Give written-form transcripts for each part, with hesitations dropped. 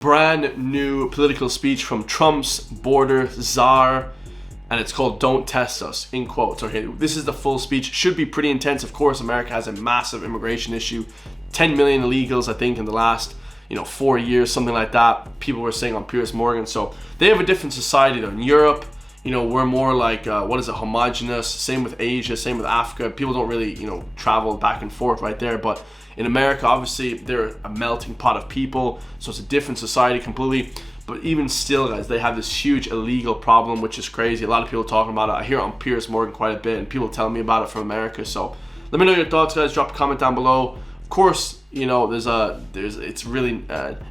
brand new political speech from Trump's border czar, and it's called "Don't Test Us," in quotes. Okay, this is the full speech. Should be pretty intense. Of course, America has a massive immigration issue. 10 million illegals, I think, in the last 4 years, something like that. People were saying on Piers Morgan. So they have a different society though. In Europe, we're more like homogenous. Same with Asia, same with Africa. People don't really travel back and forth right there. But in America, obviously, they're a melting pot of people, so it's a different society completely. But even still, guys, they have this huge illegal problem, which is crazy. A lot of people talking about it. I hear it on Piers Morgan quite a bit, and people tell me about it from America. So let me know your thoughts, guys. Drop a comment down below. Of course, it's really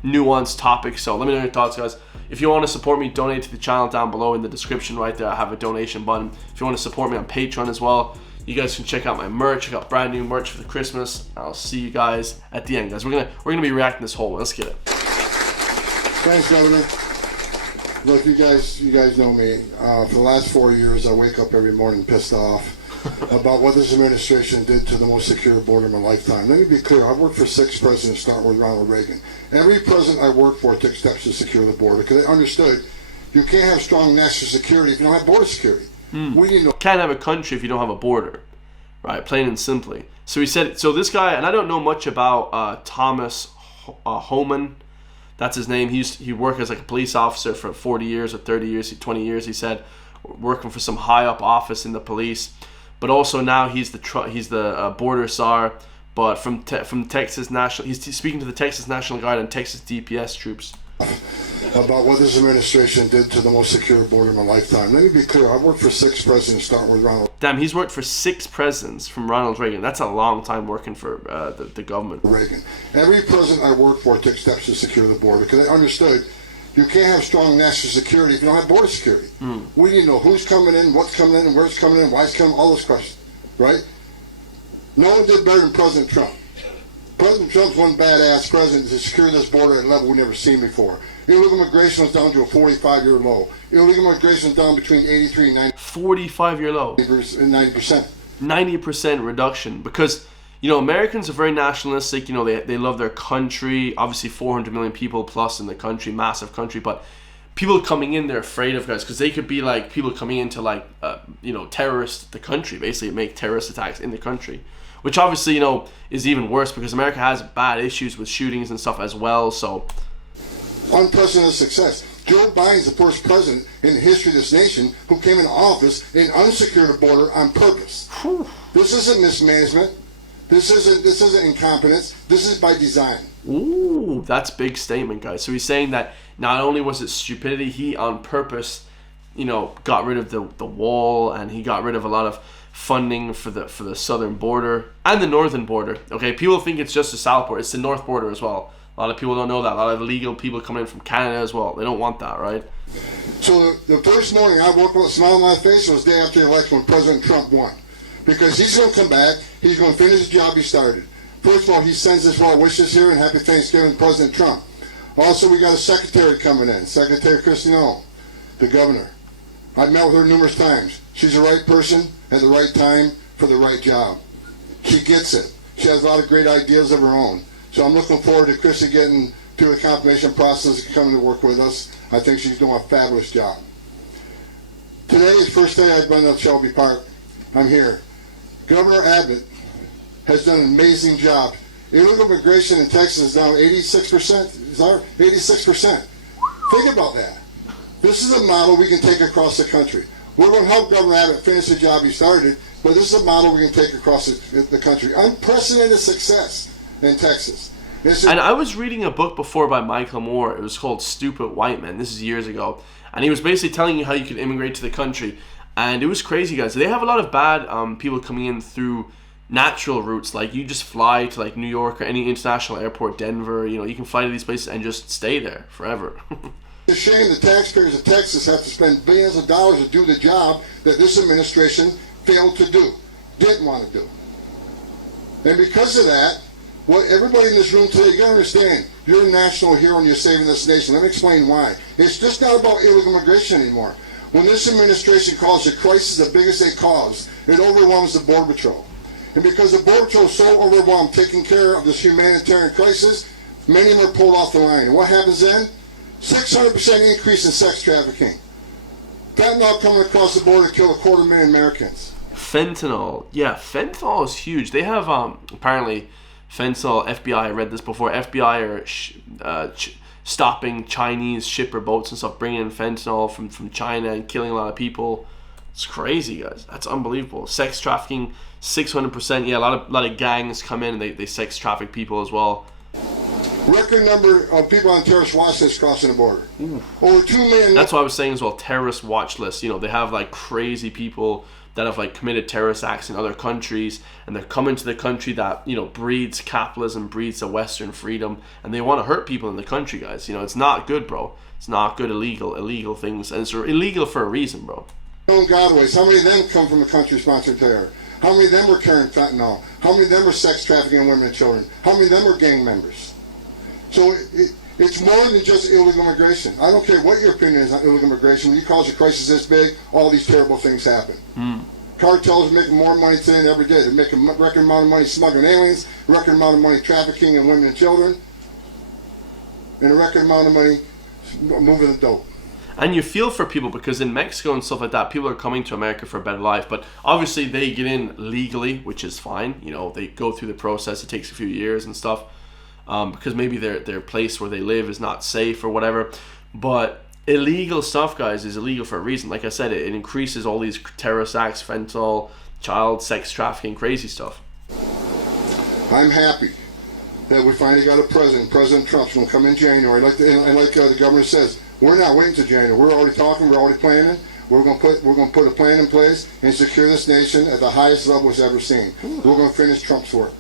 nuanced topic. So let me know your thoughts, guys. If you want to support me, donate to the channel down below in the description right there. I have a donation button. If you want to support me on Patreon as well, you guys can check out my merch. I got brand new merch for the Christmas. I'll see you guys at the end, guys. We're gonna be reacting this whole one. Let's get it. Thanks, Governor. Look, you guys know me. For the last 4 years, I wake up every morning pissed off about what this administration did to the most secure border in my lifetime. Let me be clear. I've worked for 6 presidents, starting with Ronald Reagan. Every president I worked for took steps to secure the border because they understood you can't have strong national security if you don't have border security. Can't have a country if you don't have a border, right? Plain and simply. So he said. So this guy, and I don't know much about Thomas Homan. That's his name. He worked as like a police officer for 40 years or 30 years, 20 years. He said, working for some high up office in the police. But also now he's the border czar. But from Texas National, he's speaking to the Texas National Guard and Texas DPS troops. About what this administration did to the most secure border in my lifetime. Let me be clear. I've worked for 6 presidents, starting with Ronald. Damn, he's worked for 6 presidents from Ronald Reagan. That's a long time working for the government. Reagan. Every president I worked for took steps to secure the border because they understood you can't have strong national security if you don't have border security. We need to know who's coming in, what's coming in, and where it's coming in, why it's coming, all those questions, right? No one did better than President Trump. President Trump's one badass president to secure this border at a level we've never seen before. Illegal immigration was down to a 45-year low. Illegal immigration was down between 83 and 90. 45-year low. 90%. 90% reduction because Americans are very nationalistic. They love their country. Obviously, 400 million people plus in the country, massive country. But people coming in, they're afraid of, guys, because they could be like people coming into terrorist the country, basically make terrorist attacks in the country. Which obviously, is even worse because America has bad issues with shootings and stuff as well, so. Unprecedented success. Joe Biden's the first president in the history of this nation who came into office and unsecured the border on purpose. Whew. This isn't mismanagement. This isn't incompetence. This is by design. Ooh, that's a big statement, guys. So he's saying that not only was it stupidity, he on purpose, got rid of the wall, and he got rid of a lot of funding for the southern border and the northern border. Okay, people think it's just the south border. It's the north border as well. A lot of people don't know that. A lot of illegal people coming in from Canada as well. They don't want that, right? So the first morning I woke up with a smile on my face was the day after the election when President Trump won. Because he's going to come back. He's going to finish the job he started. First of all, he sends his well wishes here and happy Thanksgiving to President Trump. Also, we got a secretary coming in, Secretary Christiano, the governor. I've met with her numerous times. She's the right person at the right time for the right job. She gets it. She has a lot of great ideas of her own. So I'm looking forward to Chrissy getting through the confirmation process and coming to work with us. I think she's doing a fabulous job. Today is the first day I've been at Shelby Park. I'm here. Governor Abbott has done an amazing job. Illegal immigration in Texas is down 86%. 86%. Think about that. This is a model we can take across the country. We're going to help Governor Abbott finish the job he started, but this is a model we can take across the country. Unprecedented success in Texas. And I was reading a book before by Michael Moore. It was called Stupid White Men. This is years ago. And he was basically telling you how you could immigrate to the country. And it was crazy, guys. They have a lot of bad people coming in through natural routes. Like you just fly to like New York or any international airport, Denver. You can fly to these places and just stay there forever. It's a shame the taxpayers of Texas have to spend billions of dollars to do the job that this administration failed to do, didn't want to do. And because of that, what everybody in this room today, you gotta understand, you're a national hero and you're saving this nation. Let me explain why. It's just not about illegal immigration anymore. When this administration calls a crisis the biggest they cause, it overwhelms the Border Patrol. And because the Border Patrol is so overwhelmed taking care of this humanitarian crisis, many of them are pulled off the line. And what happens then? 600% increase in sex trafficking. Fentanyl coming across the border to kill 250,000 Americans. Fentanyl. Yeah, fentanyl is huge. They have, apparently, fentanyl, FBI, I read this before, FBI are stopping Chinese shipper boats and stuff, bringing in fentanyl from China and killing a lot of people. It's crazy, guys. That's unbelievable. Sex trafficking, 600%. Yeah, a lot of gangs come in and they sex traffic people as well. Record number of people on terrorist watch lists crossing the border. Ooh. Over 2 million. That's what I was saying as well. Terrorist watch lists. You know, they have like crazy people that have like committed terrorist acts in other countries, and they're coming to the country that, you know, breeds capitalism, breeds a Western freedom, and they want to hurt people in the country, guys. You know, it's not good, bro. It's not good. Illegal things, and it's illegal for a reason, bro. Godaways. How many of them come from a country sponsored terror? How many of them were carrying fentanyl? How many of them were sex trafficking women and children? How many of them were gang members? So it's more than just illegal immigration. I don't care what your opinion is on illegal immigration. When you cause a crisis this big, all these terrible things happen. Cartels are making more money today than every day. They're making a record amount of money smuggling aliens, record amount of money trafficking in women and children, and a record amount of money moving the dope. And you feel for people, because in Mexico and stuff like that, people are coming to America for a better life. But obviously they get in legally, which is fine. You know, they go through the process. It takes a few years and stuff. Because maybe their place where they live is not safe or whatever. But illegal stuff, guys, is illegal for a reason. Like I said, it increases all these terrorist acts, fentanyl, child sex trafficking, crazy stuff. I'm happy that we finally got a president. President Trump's going to come in January. Like the governor says, we're not waiting until January. We're already talking. We're already planning. We're going to put a plan in place and secure this nation at the highest level it's ever seen. We're going to finish Trump's work.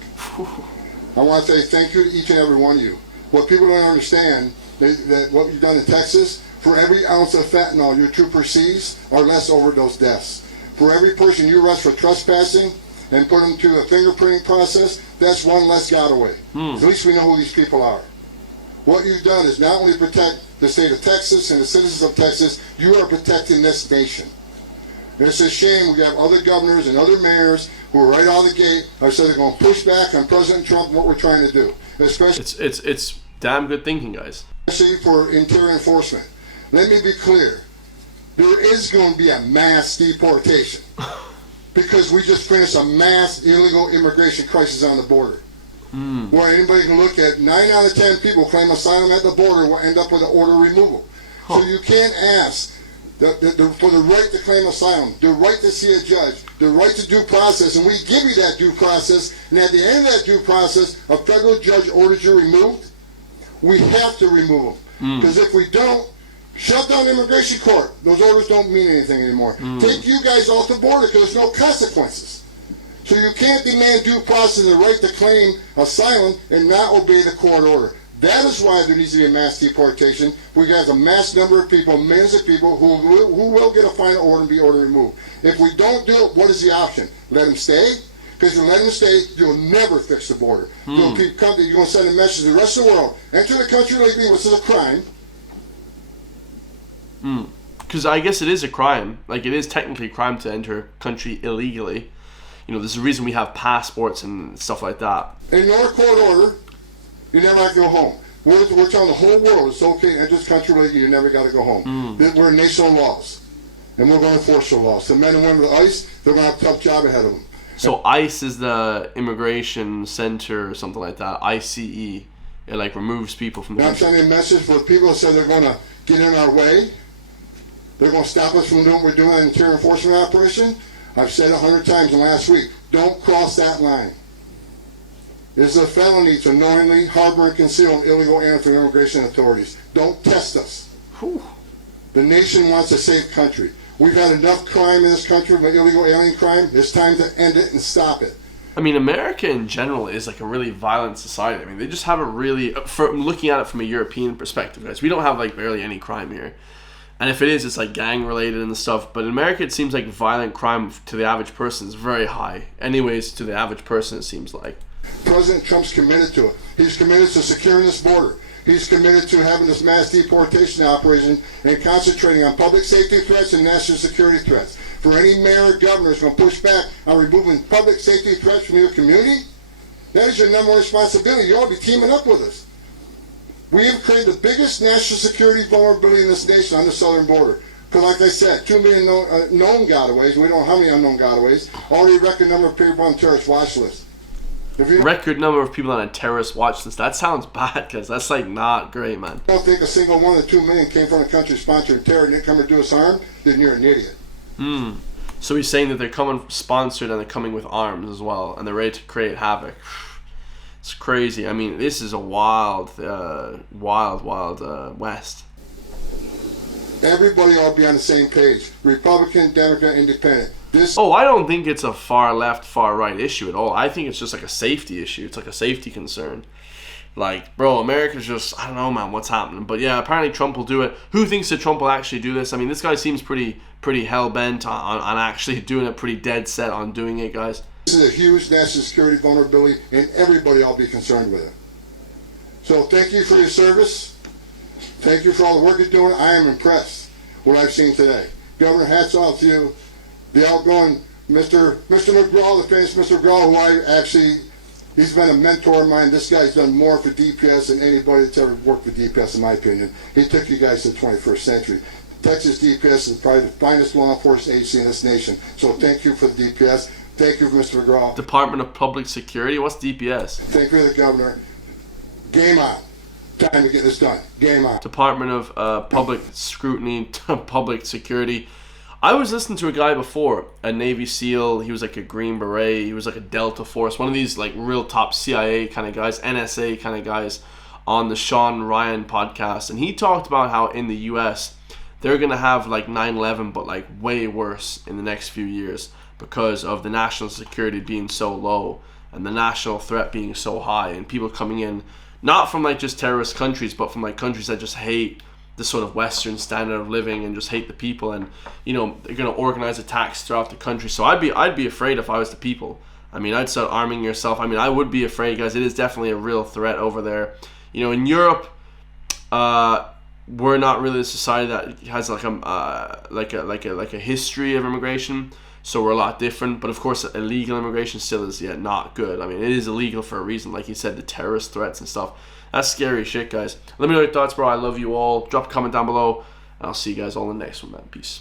I want to say thank you to each and every one of you. What people don't understand, that what you've done in Texas, for every ounce of fentanyl your trooper sees are less overdose deaths. For every person you arrest for trespassing and put them to a fingerprinting process, that's one less Godaway. At least we know who these people are. What you've done is not only protect the state of Texas and the citizens of Texas, you are protecting this nation. And it's a shame we have other governors and other mayors who are right out of the gate are saying they're going to push back on President Trump and what we're trying to do. Especially it's damn good thinking, guys. Especially for interior enforcement. Let me be clear. There is going to be a mass deportation because we just finished a mass illegal immigration crisis on the border. Where anybody can look at 9 out of 10 people claim asylum at the border will end up with an order removal. So you can't ask for the right to claim asylum, the right to see a judge, the right to due process, and we give you that due process, and at the end of that due process, a federal judge orders you removed, we have to remove them. Because if we don't, shut down the immigration court. Those orders don't mean anything anymore. Take you guys off the border because there's no consequences. So you can't demand due process and the right to claim asylum and not obey the court order. That is why there needs to be a mass deportation. We have a mass number of people, millions of people who will get a final order and be ordered removed. If we don't do it, what is the option? Let them stay? Because if you let them stay, you'll never fix the border. You'll keep coming. You're going to send a message to the rest of the world. Enter the country legally, which is a crime. Because I guess it is a crime. Like, it is technically a crime to enter a country illegally. You know, there's a reason we have passports and stuff like that. Ignore a court order. You never have to go home. We're telling the whole world it's okay to enter this country legally. You never got to go home. We're a nation of laws, and we're going to enforce the laws. The men and women of ICE, they're going to have a tough job ahead of them. So ICE is the immigration center or something like that. ICE. It like removes people from the country. I'm sending a message for people that say they're going to get in our way. They're going to stop us from doing what we're doing in an interior enforcement operation. I've said 100 times in the last week, don't cross that line. It is a felony to knowingly harbor and conceal an illegal alien from immigration authorities. Don't test us. The nation wants a safe country. We've had enough crime in this country, illegal alien crime. It's time to end it and stop it. I mean, America in general is like a really violent society. I mean, they just have a really, from looking at it from a European perspective, guys, we don't have like barely any crime here. And if it is, it's like gang related and stuff. But in America, it seems like violent crime to the average person is very high. Anyways, to the average person, it seems like. President Trump's committed to it. He's committed to securing this border. He's committed to having this mass deportation operation and concentrating on public safety threats and national security threats. For any mayor or governor who's going to push back on removing public safety threats from your community, that is your number one responsibility. You ought to be teaming up with us. We have created the biggest national security vulnerability in this nation on the southern border. Because like I said, 2 million known gotaways, we don't know how many unknown gotaways, already a record number of people on the terrorist watch list. Record number of people on a terrorist watch list. That sounds bad, because that's like not great, man. I don't think a single one of the 2 million came from a country sponsoring terror and didn't come to do us harm, then you're an idiot. So he's saying that they're coming sponsored and they're coming with arms as well, and they're ready to create havoc. It's crazy. I mean, this is a wild west. Everybody ought to be on the same page. Republican, Democrat, Independent. I don't think it's a far left, far right issue at all. I think it's just like a safety issue. It's like a safety concern. Like, bro, America's just, I don't know, man, what's happening. But yeah, apparently Trump will do it. Who thinks that Trump will actually do this? I mean, this guy seems pretty hell-bent on actually doing it, pretty dead set on doing it, guys. This is a huge national security vulnerability, and everybody ought to be concerned with it. So thank you for your service. Thank you for all the work you're doing. I am impressed with what I've seen today. Governor, hats off to you. The outgoing Mr. McGraw, the famous Mr. McGraw, who he's been a mentor of mine. This guy's done more for DPS than anybody that's ever worked for DPS, in my opinion. He took you guys to the 21st century. Texas DPS is probably the finest law enforcement agency in this nation. So thank you for the DPS. Thank you for Mr. McGraw. Department of Public Security? What's DPS? Thank you to the governor. Game on. Time to get this done. Game on. Department of Public Scrutiny, Public Security. I was listening to a guy before, a Navy SEAL. He was like a Green Beret. He was like a Delta Force. One of these like real top CIA kind of guys, NSA kind of guys, on the Sean Ryan podcast. And he talked about how in the U.S., they're going to have like 9/11, but like way worse in the next few years because of the national security being so low and the national threat being so high and people coming in, not from like just terrorist countries, but from like countries that just hate the sort of Western standard of living and just hate the people, and you know they're gonna organize attacks throughout the country. So I'd be afraid if I was the people. I mean, I'd start arming yourself. I mean, I would be afraid, guys. It is definitely a real threat over there. You know, in Europe, we're not really a society that has like a history of immigration. So we're a lot different, but of course illegal immigration still is not good. I mean, it is illegal for a reason, like you said, the terrorist threats and stuff. That's scary shit, guys. Let me know your thoughts, bro. I love you all. Drop a comment down below, and I'll see you guys all in the next one, man. Peace.